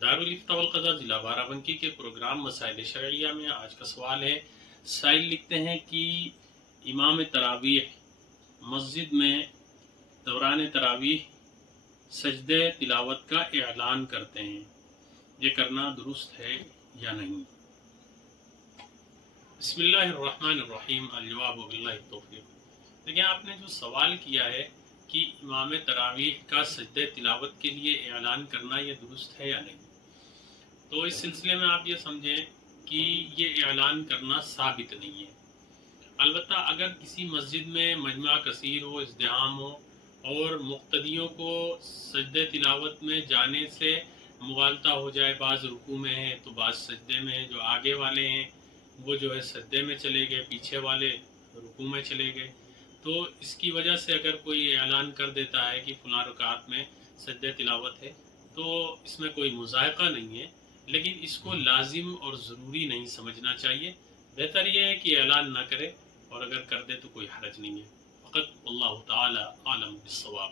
دارالفتہ والقضاء ضلع بارہ کے پروگرام مسائل شرعیہ میں آج کا سوال ہے۔ سائل لکھتے ہیں کہ امام تراویح مسجد میں دوران تراویح سجدہ تلاوت کا اعلان کرتے ہیں، یہ کرنا درست ہے یا نہیں؟ بسم اللہ الرحمن الرحیم، الجواب باللہ التوفیق۔ دیکھیں، آپ نے جو سوال کیا ہے کہ امام تراویح کا سجدہ تلاوت کے لیے اعلان کرنا یہ درست ہے یا نہیں، تو اس سلسلے میں آپ یہ سمجھیں کہ یہ اعلان کرنا ثابت نہیں ہے۔ البتہ اگر کسی مسجد میں مجمع کثیر ہو، ازدحام ہو اور مقتدیوں کو سجدہ تلاوت میں جانے سے مغالطہ ہو جائے، بعض رکوع میں ہیں تو بعض سجدے میں ہیں، جو آگے والے ہیں وہ جو ہے سجدے میں چلے گئے، پیچھے والے رکوع میں چلے گئے، تو اس کی وجہ سے اگر کوئی اعلان کر دیتا ہے کہ فلاں رکعت میں سجدہ تلاوت ہے تو اس میں کوئی مضائقہ نہیں ہے، لیکن اس کو لازم اور ضروری نہیں سمجھنا چاہیے۔ بہتر یہ ہے کہ اعلان نہ کرے، اور اگر کر دے تو کوئی حرج نہیں ہے۔ فقط اللہ تعالی عالم بالصواب۔